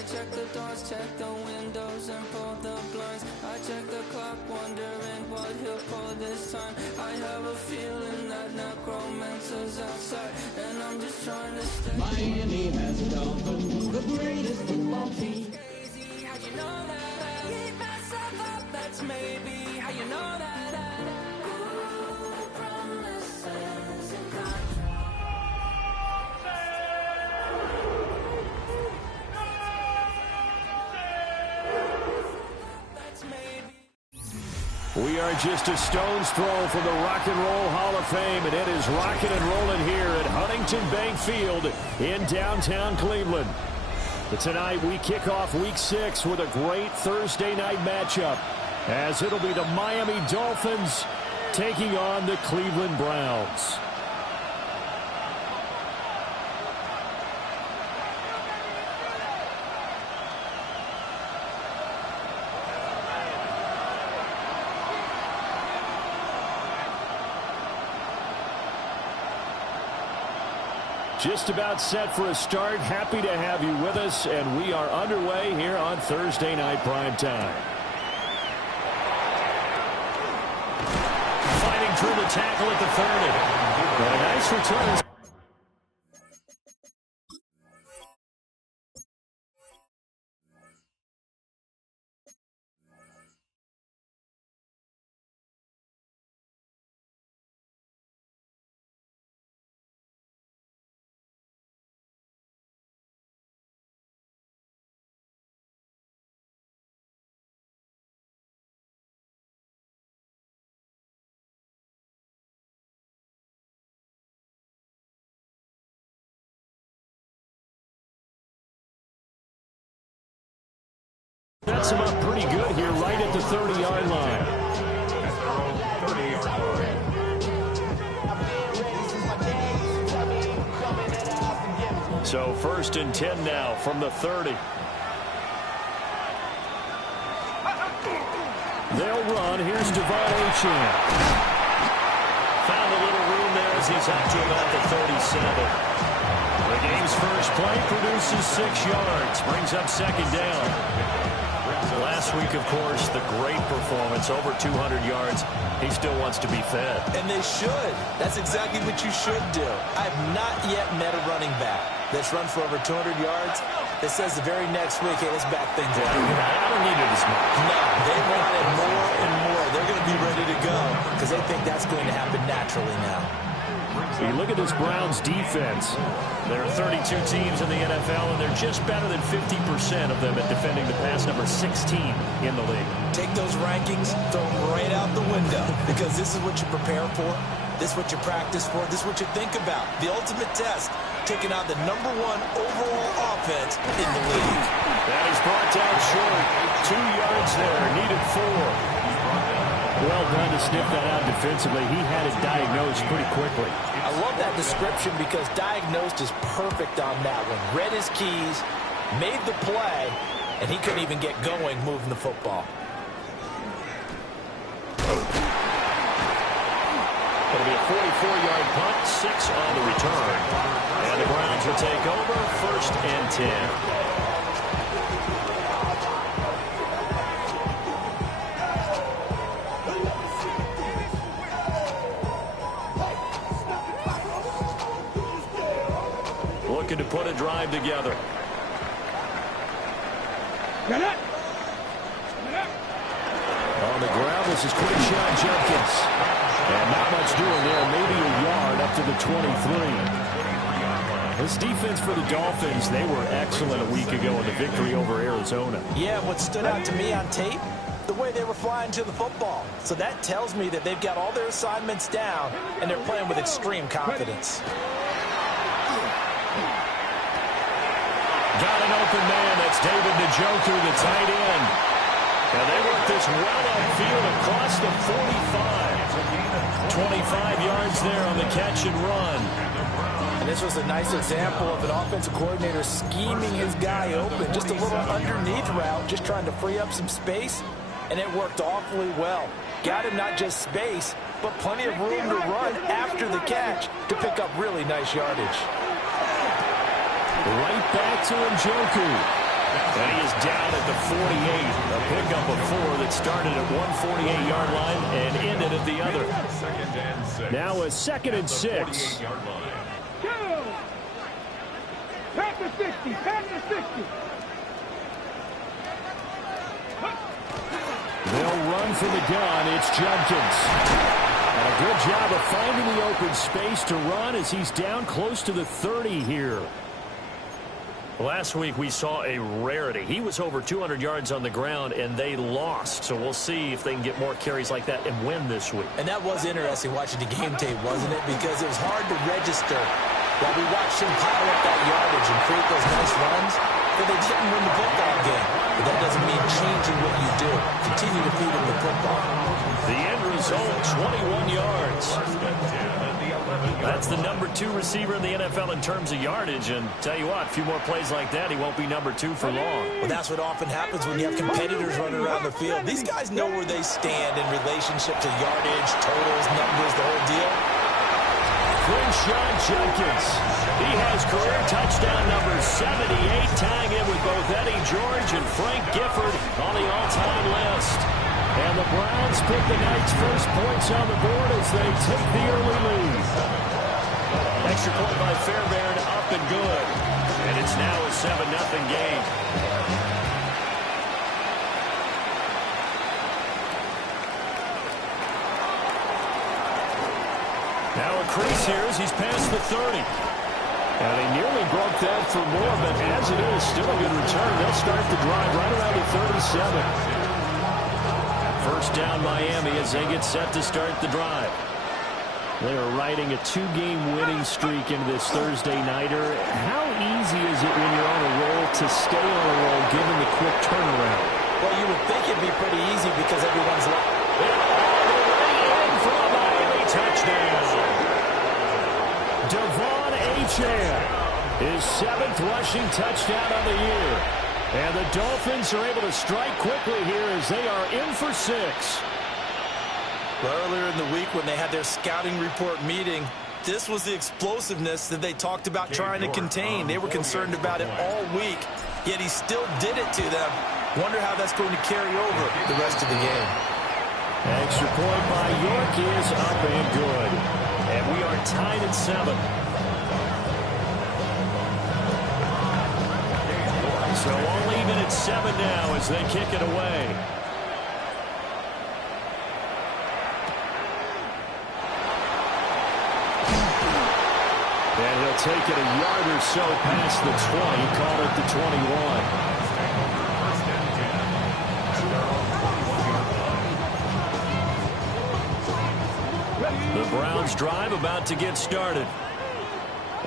I check the doors, check the windows, and pull the blinds. I check the clock, wondering what he'll pull this time. I have a feeling that necromancer's outside, and I'm just trying to stay. Miami has a Dolphins, the greatest football team. Crazy, how'd you know that? I beat myself up, that's maybe how you know that. Promises and We are just a stone's throw from the Rock and Roll Hall of Fame, and it is rocking and rolling here at Huntington Bank Field in downtown Cleveland. But tonight we kick off Week 6 with a great Thursday night matchup, as it'll be the Miami Dolphins taking on the Cleveland Browns. Just about set for a start. Happy to have you with us, and we are underway here on Thursday Night Prime Time. Fighting through the tackle at the 30. And a nice return. Sets him up pretty good here right at the 30-yard line. So 1st and 10 now from the 30. They'll run. Here's Devon Achane. Found a little room there as he's up to about the 37. The game's first play produces 6 yards. Brings up 2nd down. Last week, of course, the great performance, over 200 yards. He still wants to be fed. And they should. That's exactly what you should do. I've not yet met a running back that's run for over 200 yards that says the very next week, hey, let's back things up. I don't need it as much. No, they want it more and more. They're going to be ready to go because they think that's going to happen naturally now. You look at this Browns defense. There are 32 teams in the NFL, and they're just better than 50% of them at defending the pass, number 16 in the league. Take those rankings, throw them right out the window, because this is what you prepare for. This is what you practice for. This is what you think about. The ultimate test, taking out the #1 overall offense in the league. That is brought down short. 2 yards there, needed 4. Well done to sniff that out defensively. He had it diagnosed pretty quickly. I love that description because diagnosed is perfect on that one. Read his keys, made the play, and he couldn't even get going moving the football. It'll be a 44-yard punt, 6 on the return. And the Browns will take over, 1st and 10. Looking to put a drive together. On the ground, this is Quinshon Judkins. And not much doing there, maybe a yard up to the 23. This defense for the Dolphins, they were excellent a week ago in the victory over Arizona. Yeah, what stood out to me on tape, the way they were flying to the football. So that tells me that they've got all their assignments down, and they're playing with extreme confidence. Got an open man. That's David Njoku, the tight end. And they work this well upfield across the 45. 25 yards there on the catch and run. And this was a nice example of an offensive coordinator scheming his guy open. Just a little underneath route, just trying to free up some space. And it worked awfully well. Got him not just space, but plenty of room to run after the catch to pick up really nice yardage. Right back to Njoku. And he is down at the 48. A pickup of 4 that started at 148-yard line and ended at the other. Now a 2nd and 6. Pack the 60, pack the 60. They'll run for the gun. It's Judkins. And a good job of finding the open space to run as he's down close to the 30 here. Last week we saw a rarity. He was over 200 yards on the ground, and they lost. So we'll see if they can get more carries like that and win this week. And that was interesting watching the game tape, wasn't it? Because it was hard to register while we watched him pile up that yardage and create those nice runs, but they didn't win the football game. But that doesn't mean changing what you do. Continue to feed him the football. The end result, 21 yards. That's the number 2 receiver in the NFL in terms of yardage. And tell you what, a few more plays like that, he won't be number 2 for long. Well, that's what often happens when you have competitors running around the field. These guys know where they stand in relationship to yardage, totals, numbers, the whole deal. Quinshon Judkins. He has career touchdown number 78, tying in with both Eddie George and Frank Gifford on the all-time list. And the Browns pick the Knights' first points on the board as they take the early lead. Extra point by Fairbairn, up and good. And it's now a 7-0 game. Now a crease here as he's past the 30. And he nearly broke that for more, but as it is, still a good return. They'll start the drive right around the 37. First down Miami as they get set to start the drive. They are riding a 2-game winning streak into this Thursday nighter. How easy is it when you're on a roll to stay on a roll given the quick turnaround? Well, you would think it'd be pretty easy because everyone's in for a Miami touchdown. Devon Achane, his 7th rushing touchdown of the year. And the Dolphins are able to strike quickly here as they are in for 6. Earlier in the week when they had their scouting report meeting, this was the explosiveness that they talked about trying to contain. They were concerned about it all week, yet he still did it to them. Wonder how that's going to carry over the rest of the game. Extra point by York is up and good. And we are tied at 7. So all even at 7 now as they kick it away. And he'll take it a yard or so past the 20, call it the 21. The Browns drive about to get started.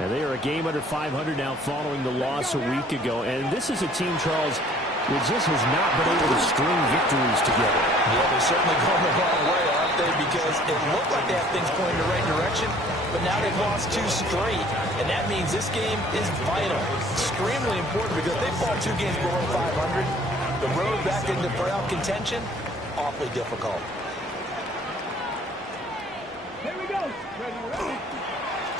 And they are a game under 500 now following the loss a week ago. And this is a team, Charles, that just has not been able to string victories together. Yeah, they're certainly going the wrong way, aren't they? Because it looked like they have things pointing in the right direction, but now they've lost 2 straight. And that means this game is vital. Extremely important because they fall 2 games below 500. The road back into playoff contention, awfully difficult. Here we go. Ready.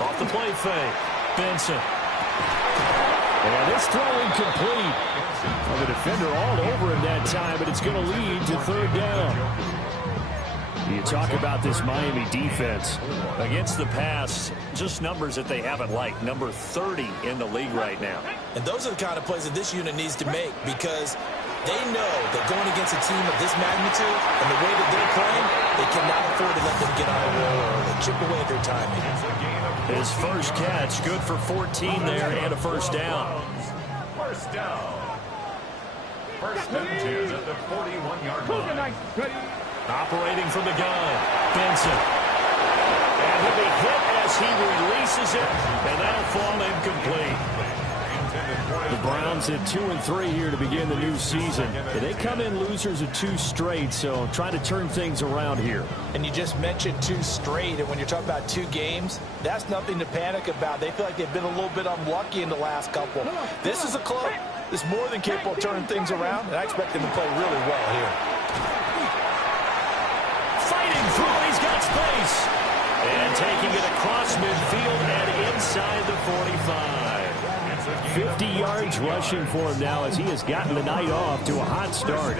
Off the play fake. Benson. And this throw incomplete. Well, the defender all over him that time, but it's going to lead to 3rd down. You talk about this Miami defense. Against the pass, just numbers that they haven't liked. Number 30 in the league right now. And those are the kind of plays that this unit needs to make because they know that going against a team of this magnitude and the way that they're playing, they cannot afford to let them get on a roll or chip away at their timing. His first catch, good for 14 there and a first down. First down. First and 10 at the 41-yard line. Operating from the gun, Benson. And he'll be hit as he releases it, and that'll fall incomplete. The Browns at 2-3 here to begin the new season. They come in losers of 2 straight, so trying to turn things around here. And you just mentioned 2 straight, and when you're talking about 2 games, that's nothing to panic about. They feel like they've been a little bit unlucky in the last couple. This is a club that's more than capable of turning things around, and I expect them to play really well here. Fighting through, he's got space. And taking it across midfield and inside the 45. 50 yards rushing for him now as he has gotten the night off to a hot start.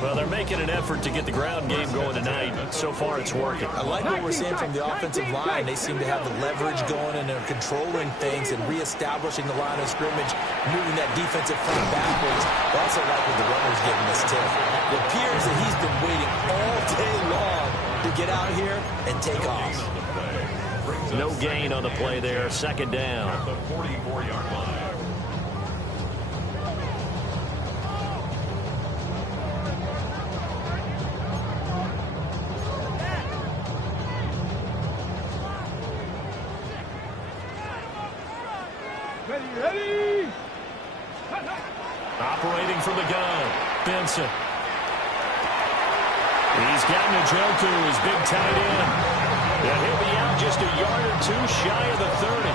Well, they're making an effort to get the ground game going tonight. So far, it's working. I like what we're seeing from the offensive line. They seem to have the leverage going, and they're controlling things and reestablishing the line of scrimmage, moving that defensive front backwards. I also like what the runner's giving us, too. It appears that he's been waiting all day long to get out here and take off. No gain on the play there. Second down. The 44-yard line. Ready! Operating from the gun, Benson. He's gotten Njoku, his big tight end. And he'll be out just a yard or two shy of the 30.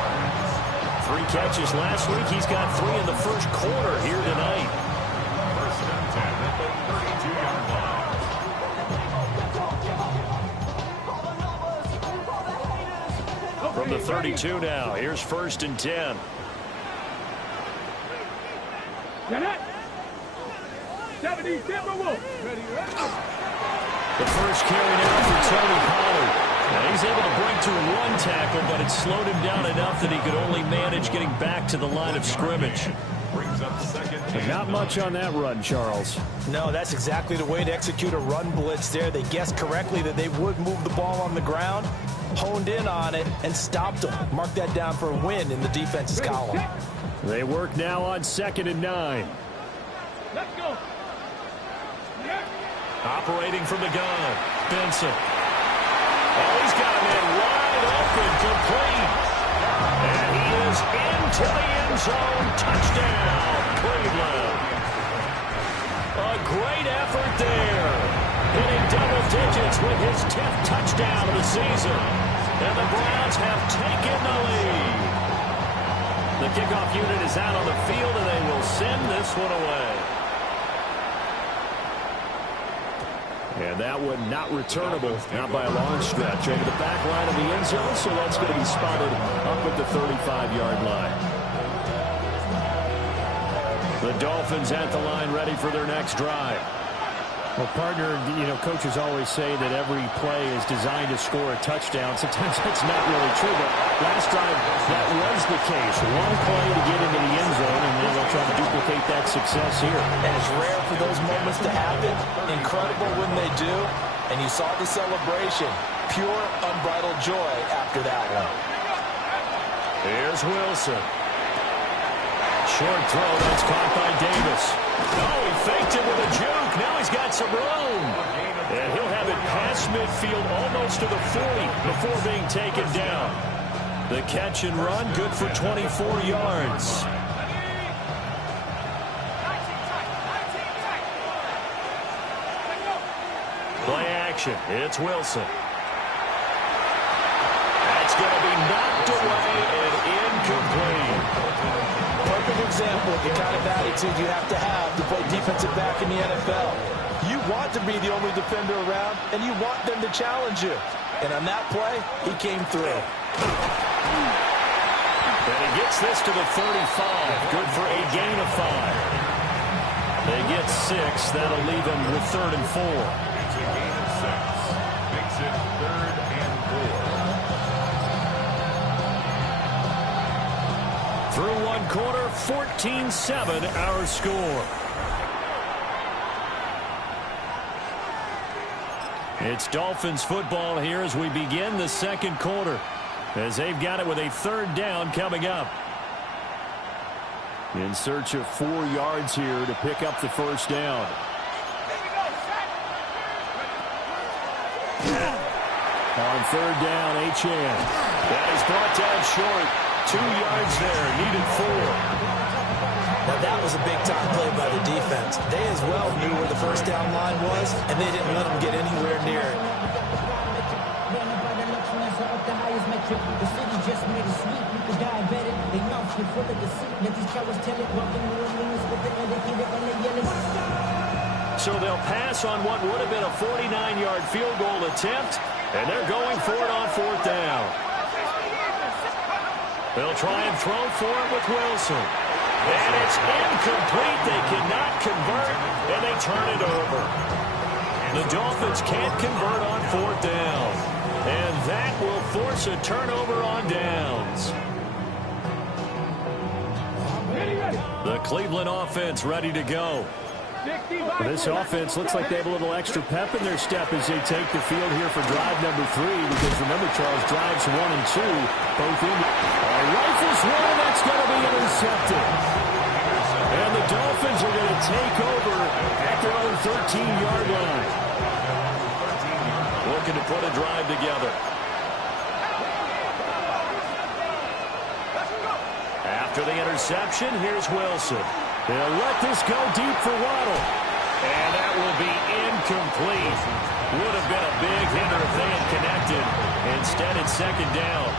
3 catches last week. He's got 3 in the first quarter here tonight. First and 10 at the 32-yard line. From the 32 now, here's first and 10. Get it! 70 Timberwolves. Ready? The first carry now for Tony Pollard. Now he's able to break to 1 tackle, but it slowed him down enough that he could only manage getting back to the line of scrimmage. Brings up second and Not much on that run, Charles. No, that's exactly the way to execute a run blitz there. They guessed correctly that they would move the ball on the ground, honed in on it, and stopped them. Mark that down for a win in the defense's column. They work now on 2nd and 9. Let's go. Operating from the gun, Benson. Oh, he's got a man wide open, complete. And he is into the end zone. Touchdown, Cleveland. A great effort there. Hitting double digits with his 10th touchdown of the season. And the Browns have taken the lead. The kickoff unit is out on the field, and they will send this one away. And that one not returnable, not by a long stretch. Over the back line of the end zone, so that's going to be spotted up at the 35-yard line. The Dolphins at the line ready for their next drive. Well, partner, coaches always say that every play is designed to score a touchdown. Sometimes that's not really true, but last drive, that was the case. One play to get into the end zone, and then they'll try to duplicate that success here. And it's rare for those moments to happen. Incredible when they do. And you saw the celebration. Pure, unbridled joy after that one. Here's Wilson. Short throw, that's caught by Davis. Oh, he faked it with a juke. Now he's got some room. And he'll have it past midfield almost to the 40 before being taken down. The catch and run, good for 24 yards. Play action. It's Wilson. That's going to be knocked away and incomplete. Perfect example of the kind of attitude you have to play defensive back in the NFL. You want to be the only defender around, and you want them to challenge you. And on that play, he came through. And he gets this to the 35. Good for a gain of 5. They get 6. That'll leave them with 3rd and 4. It's a gain of 6. Makes it 3rd and 4. Through 1 quarter, 14-7 our score. It's Dolphins football here as we begin the 2nd quarter, as they've got it with a 3rd down coming up. In search of 4 yards here to pick up the 1st down. On 3rd down, Achane. That is brought down short. 2 yards there, needed 4. Now that was a big-time play by the defense. They as well knew where the 1st down line was, and they didn't let them get anywhere near it. The city just made it sweet. People diabetic. They mouths get full of deceit. Let these cowards tell it. Walking New Orleans with the educated and the yelling. So they'll pass on what would have been a 49-yard field goal attempt, and they're going for it on 4th down. They'll try and throw for it with Wilson. And it's incomplete. They cannot convert, and they turn it over. The Dolphins can't convert on 4th down. And that will force a turnover on downs. The Cleveland offense ready to go. This offense looks like they have a little extra pep in their step as they take the field here for drive number 3. Because remember, Charles, drives 1 and 2, both in. Rifles one, that's going to be intercepted. And the Dolphins are going to take over at their own 13-yard line. Looking to put a drive together. After the interception, here's Wilson. They'll let this go deep for Waddle. And that will be incomplete. Would have been a big hitter if they had connected. Instead, it's 2nd down.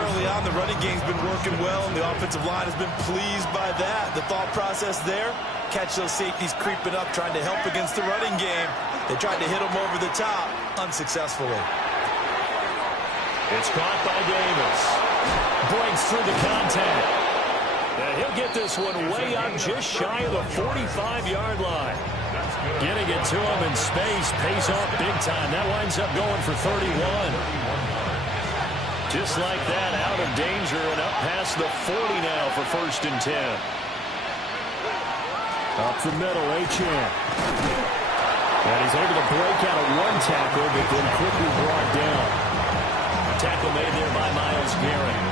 Early on, the running game's been working well, and the offensive line has been pleased by that. The thought process there, catch those safeties creeping up, trying to help against the running game. They tried to hit them over the top, unsuccessfully. It's caught by Davis. Breaks through the contact. And he'll get this one way up just shy of the 45-yard line. Getting it to him in space pays off big time. That winds up going for 31. Just like that, out of danger and up past the 40 now for 1st and 10. Up the middle, Achane. And he's able to break out of one tackle, but then quickly brought down. Tackle made there by Myles Garrett.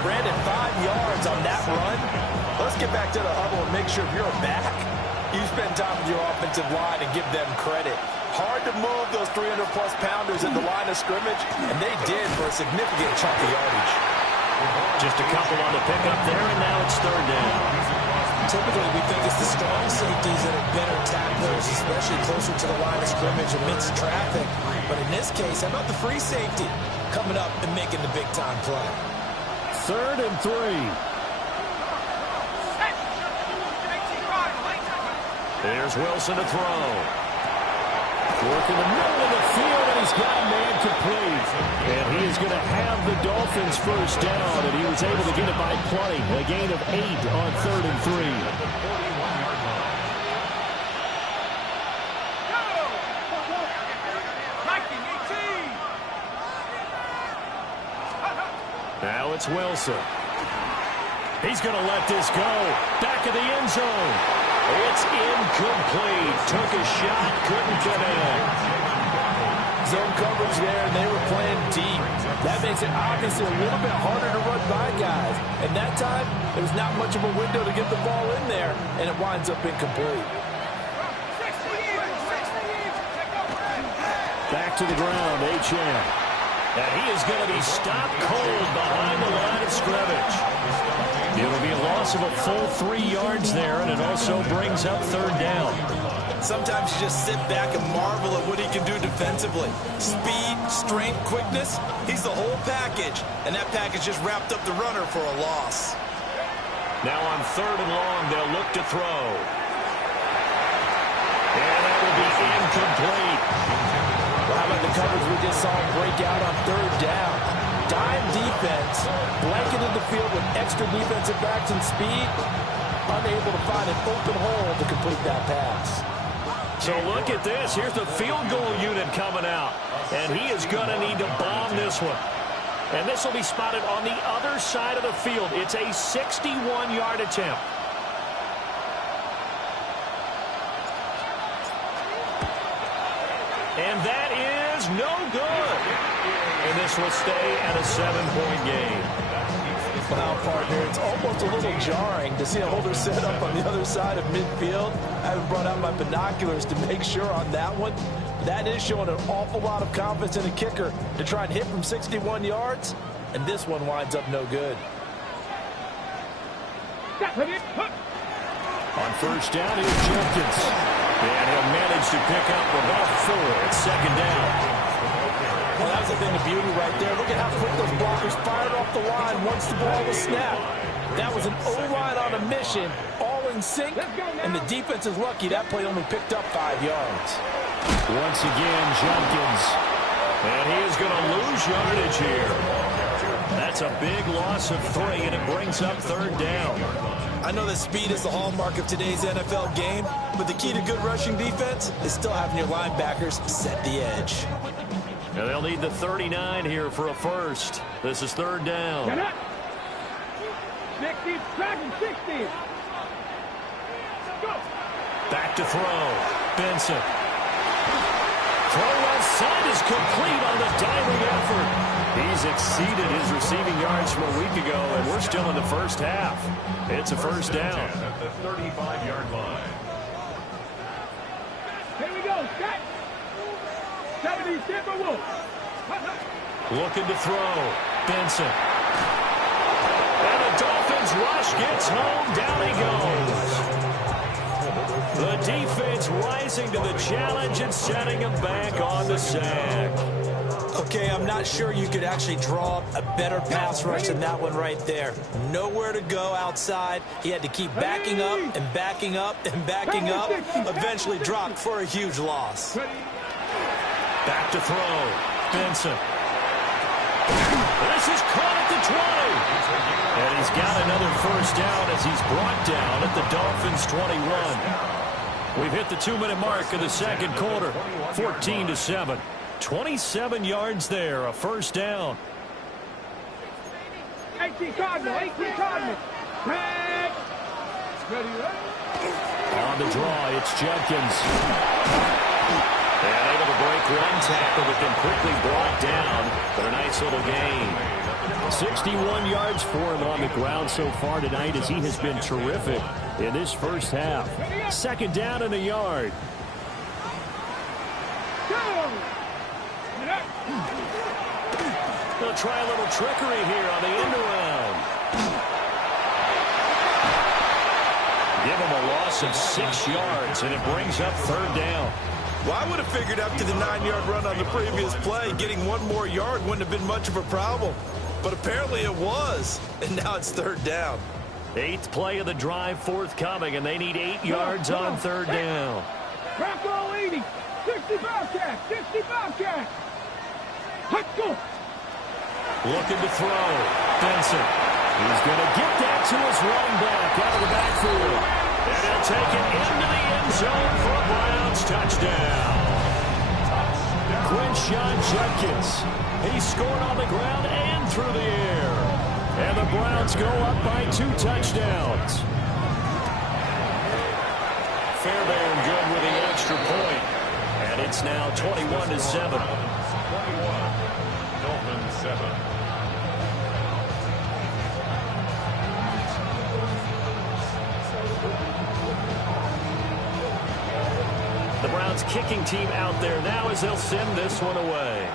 Brandon, 5 yards on that run. Let's get back to the huddle and make sure if you're a back, you spend time with your offensive line and give them credit. Hard to move those 300-plus pounders in the line of scrimmage, and they did for a significant chunk of yardage. Just a couple on the pickup there, and now it's 3rd down. Typically, we think it's the strong safeties that are better tacklers, especially closer to the line of scrimmage amidst traffic. But in this case, how about the free safety coming up and making the big-time play? 3rd and 3. There's Wilson to throw. Work in the middle of the field, and he's got man complete. And he is going to have the Dolphins 1st down, and he was able to get it by plenty. A gain of 8 on 3rd and 3. Now it's Wilson. He's going to let this go. Back of the end zone. It's incomplete. Took a shot, couldn't connect. Zone coverage there, and they were playing deep. That makes it obviously a little bit harder to run by guys. And that time, there was not much of a window to get the ball in there, and it winds up incomplete. Back to the ground, Achane. And he is going to be stopped cold behind the line of scrimmage. It'll be a loss of a full 3 yards there, and it also brings up 3rd down. Sometimes you just sit back and marvel at what he can do defensively. Speed, strength, quickness, he's the whole package. And that package just wrapped up the runner for a loss. Now on 3rd and long, they'll look to throw. And that will be incomplete. Well, how about the coverage we just saw break out on 3rd down? Dime defense, blanketed the field with extra defensive backs and speed, unable to find an open hole to complete that pass. So look at this. Here's the field goal unit coming out. And he is going to need to bomb this one. And this will be spotted on the other side of the field. It's a 61-yard attempt. And that is no good. And this will stay at a 7-point game. Wow, partner, it's almost a little jarring to see a holder set up on the other side of midfield. I haven't brought out my binoculars to make sure on that one. That is showing an awful lot of confidence in a kicker to try and hit from 61 yards. And this one winds up no good. On 1st down, here's Jenkins. And he'll manage to pick up about 4. It's 2nd down. Well, that was a thing of beauty right there. Look at how quick those blockers fired off the line once the ball was snapped. That was an O-line on a mission, all in sync, and the defense is lucky that play only picked up 5 yards. Once again, Jenkins. And he is going to lose yardage here. That's a big loss of 3, and it brings up 3rd down. I know that speed is the hallmark of today's NFL game, but the key to good rushing defense is still having your linebackers set the edge. And they'll need the 39 here for a first. This is 3rd down. 60, 60. Go. Back to throw. Benson. Throw left side is complete on the diving effort. He's exceeded his receiving yards from a week ago, and we're still in the first half. It's a first down. At the 35-yard line. Here we go. Set. 70 Timberwolves. Looking to throw. Benson. And the Dolphins rush gets home. Down he goes. The defense rising to the challenge and setting him back on the sack. Okay, I'm not sure you could actually draw up a better pass rush than that one right there. Nowhere to go outside. He had to keep backing up and backing up and backing up. Eventually dropped for a huge loss. Back to throw. Benson. This is caught at the 20. And he's got another first down as he's brought down at the Dolphins' 21. We've hit the 2-minute mark of the second quarter. 14-7. 27 yards there, a first down. 18 Cardinal, 18 Cardinal. Back. Ready, ready. On the draw, it's Judkins. And able to break one tackle, but then quickly brought down. But a nice little gain. 61 yards for him on the ground so far tonight as he has been terrific in this first half. 2nd down and a yard. They'll try a little trickery here on the end around. Give him a loss of 6 yards, and it brings up 3rd down. Well, I would have figured after the 9-yard run on the previous play, getting 1 more yard wouldn't have been much of a problem. But apparently it was, and now it's 3rd down. 8th play of the drive forthcoming, and they need 8 yards on 3rd down. Bronco 80, 60 Bobcat, 60 Bobcat. Let's go. Looking to throw. Benson. He's going to get that to his running back out of the backfield. And he'll take it into the end zone for a Browns touchdown. Quinshon Judkins. He scored on the ground and through the air. And the Browns go up by 2 touchdowns. Fairbairn good with the extra point. And it's now 21-7. 21. Dolphins 7. The Browns kicking team out there now as they'll send this one away.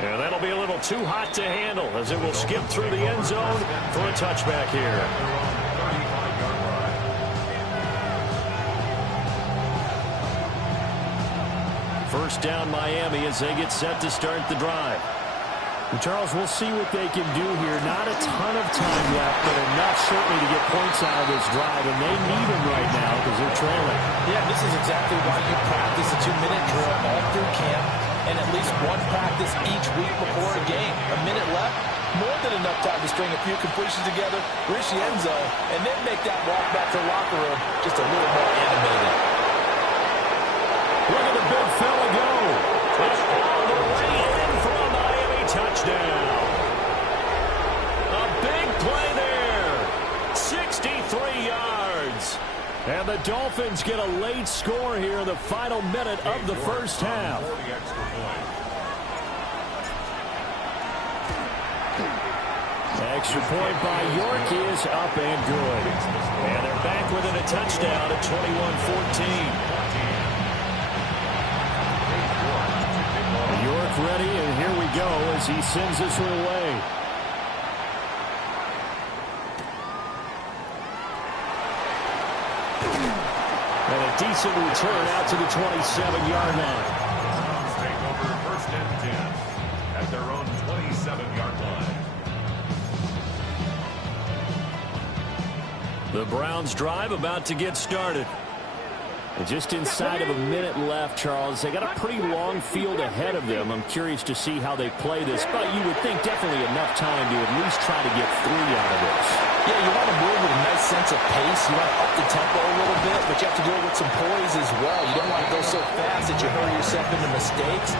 And that'll be a little too hot to handle as it will skip through the end zone for a touchback here. First down Miami as they get set to start the drive. And Charles, we'll see what they can do here. Not a ton of time left, but enough certainly to get points out of this drive, and they need them right now because they're trailing. Yeah, this is exactly why you practice a 2-minute drill all through camp and at least one practice each week before a game. A minute left, more than enough time to string a few completions together, reach the end zone, and then make that walk back to the locker room just a little more animated. Look at the big fella go. It's all the way in for a Miami touchdown. A big play there. 63 yards. And the Dolphins get a late score here in the final minute of the first half. Extra point by York is up and good. And they're back within a touchdown at 21-14. York ready, and here we go as he sends this one away. And a decent return out to the 27-yard line. Take over 1st and 10 at their own 27-yard line. The Browns drive about to get started. And just inside of a minute left, Charles. They got a pretty long field ahead of them. I'm curious to see how they play this, but you would think definitely enough time to at least try to get 3 out of this. Yeah, you want to move with a nice sense of pace. You want to up the tempo a little bit, but you have to do it with some poise as well. You don't want to go so fast that you hurry yourself into mistakes.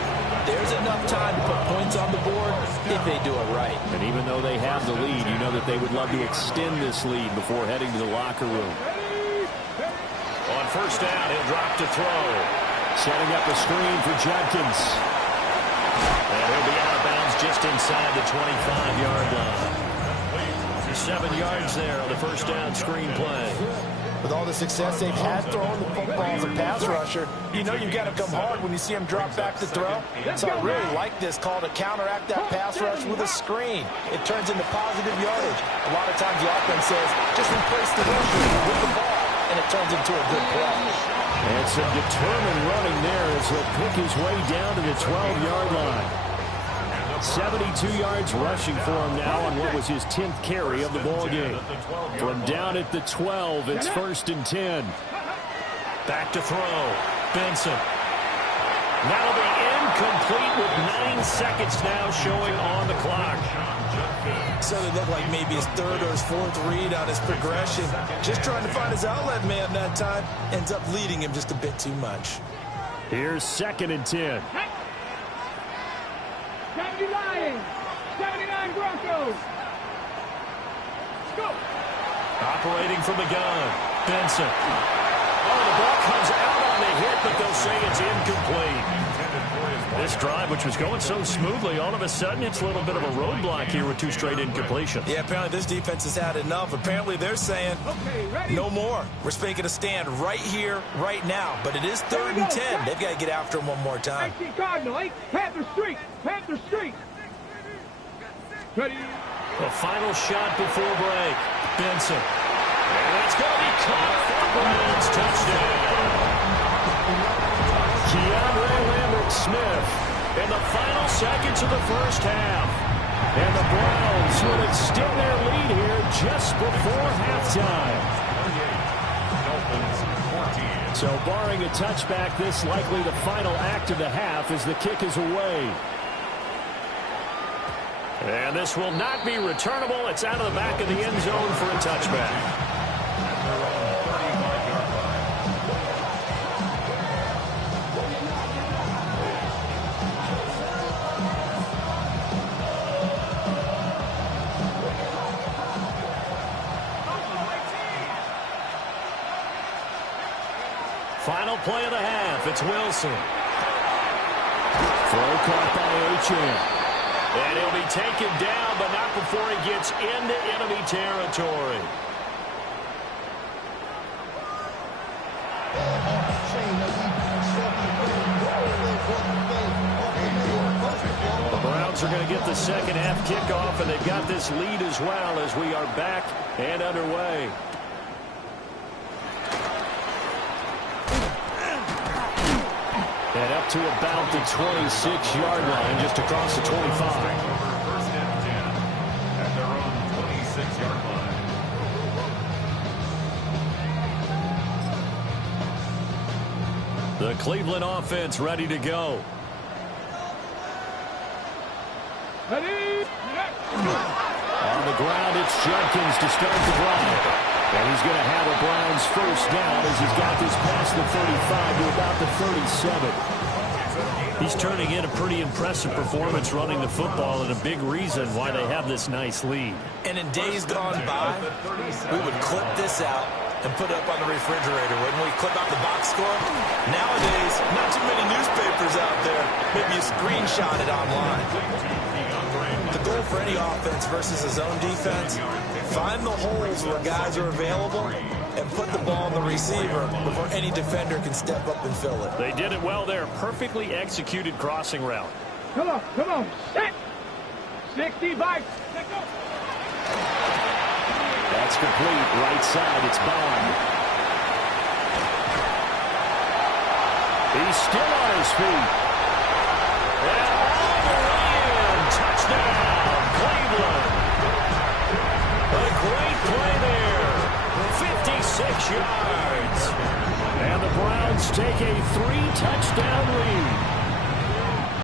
There's enough time to put points on the board if they do it right. And even though they have the lead, you know that they would love to extend this lead before heading to the locker room. On first down, he'll drop to throw. Setting up a screen for Judkins. And he'll be out of bounds just inside the 25-yard line. 7 yards there on the first down screen play. With all the success they've had throwing the football as a pass rusher, you know you've got to come hard when you see him drop back to throw. So I really like this call to counteract that pass rush with a screen. It turns into positive yardage. A lot of times the offense says, just replace the rusher with the ball, and it turns into a good play. And some determined running there as he'll pick his way down to the 12-yard line. 72 yards rushing for him now on what was his 10th carry of the ball game. From down at the 12, it's 1st and 10. Back to throw. Benson. That'll be incomplete with 9 seconds now showing on the clock. So they look like maybe his 3rd or his 4th read on his progression. Just trying to find his outlet man that time. Ends up leading him just a bit too much. Here's 2nd and 10. 70 Lions, 79 Broncos. Go. Operating from the gun. Benson. Oh, the ball comes out on the hit, but they'll say it's incomplete. This drive, which was going so smoothly, all of a sudden it's a little bit of a roadblock here with 2 straight incompletions. Yeah, apparently this defense has had enough. Apparently they're saying, no more. We're making a stand right here, right now. But it is 3rd and 10. They've got to get after him one more time. Cardinal, Panther Street, Panther Street. Ready. The final shot before break. Benson. And it's going to be caught for Browns touchdown. Keandre Lambert-Smith in the final seconds of the first half. And the Browns will extend their lead here just before halftime. So barring a touchback, this likely the final act of the half as the kick is away. And this will not be returnable. It's out of the back of the end zone for a touchback. Final play of the half. It's Wilson. Throw caught by Achane. And he'll be taken down, but not before he gets into enemy territory. The Browns are going to get the second half kickoff, and they've got this lead as well as we are back and underway. And up to about the 26-yard line, just across the 25. First and 10 at their own 26-yard line. The Cleveland offense ready to go. Ready. On the ground, it's Judkins to start the drive. And he's going to have a Browns first down as he's got this past the 35 to about the 37. He's turning in a pretty impressive performance running the football, and a big reason why they have this nice lead. And in days gone by, we would clip this out and put it up on the refrigerator, wouldn't we? Clip out the box score. Nowadays, not too many newspapers out there. Maybe you screenshot it online. The goal for any offense versus a zone defense, find the holes where guys are available and put the ball on the receiver before any defender can step up and fill it. They did it well there. Perfectly executed crossing route. Come on, set. 65. Let go. That's complete. Right side, it's Bond. He's still on his feet. And all the way in. Touchdown, Cleveland. A great play there. 56 yards. And the Browns 3-touchdown lead.